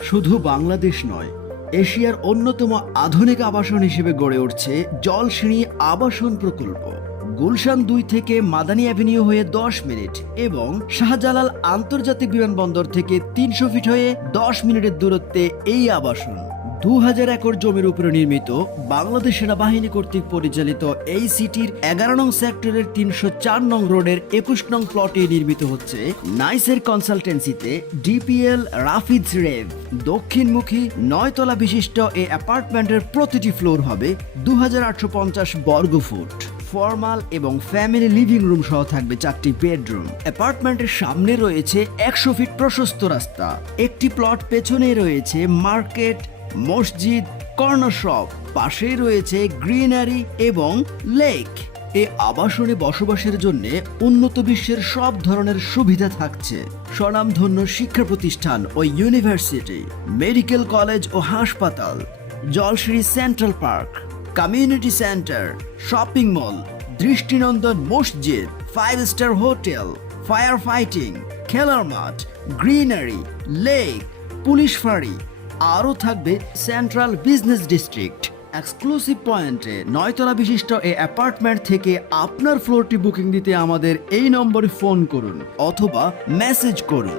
শুধু বাংলাদেশ নয়, এশিয়ার অন্যতম আধুনিক আবাসন হিসেবে গড়ে উঠছে জলশ্রেণী আবাসন প্রকল্প। গুলশান দুই থেকে মাদানি অ্যাভিনিউ হয়ে দশ মিনিট এবং শাহজালাল আন্তর্জাতিক বিমানবন্দর থেকে তিনশো ফিট হয়ে দশ মিনিটের দূরত্বে এই আবাসন। দু হাজার একর জমির উপরে নির্মিত বাংলাদেশ সেনাবাহিনী কর্তৃক পরিচালিত এই সিটির এগারো নং সেক্টরের তিনশো চার নং রোডের একুশ নং প্লটে নির্মিত হচ্ছে নাইসের কনসালটেন্সিতে ডিপিএল রাফিজ রেভ। দক্ষিণমুখী নয়তলা বিশিষ্ট এই অ্যাপার্টমেন্টের প্রতিটি ফ্লোর হবে দু বর্গ ফুট। ফর্মাল এবং ফ্যামিলি লিভিং রুম সহ থাকবে চারটি বেডরুম। অ্যাপার্টমেন্টের সামনে রয়েছে একশো ফিট প্রশস্ত রাস্তা। একটি প্লট পেছনে রয়েছে মার্কেট মসজিদ কর্নার শপ, পাশেই রয়েছে গ্রিনারি এবং লেক। এ আবাসনে বসবাসের জন্য উন্নত বিশ্বের সব ধরনের সুবিধা থাকছে। স্বনামধন্য শিক্ষা প্রতিষ্ঠান ও ইউনিভার্সিটি, মেডিকেল কলেজ ও হাসপাতাল, Jalshree central park, community centre, shopping mall, দৃষ্টিনন্দন মসজিদ, five star hotel, fire fighting, খেলার মাঠ, গ্রিনারি, লেক, পুলিশ ফাঁড়ি আরও থাকবে সেন্ট্রাল বিজনেস ডিস্ট্রিক্ট এক্সক্লুসিভ পয়েন্টে নয়তলা বিশিষ্ট এই অ্যাপার্টমেন্ট থেকে আপনার ফ্লোরটি বুকিং দিতে আমাদের এই নম্বরে ফোন করুন অথবা মেসেজ করুন।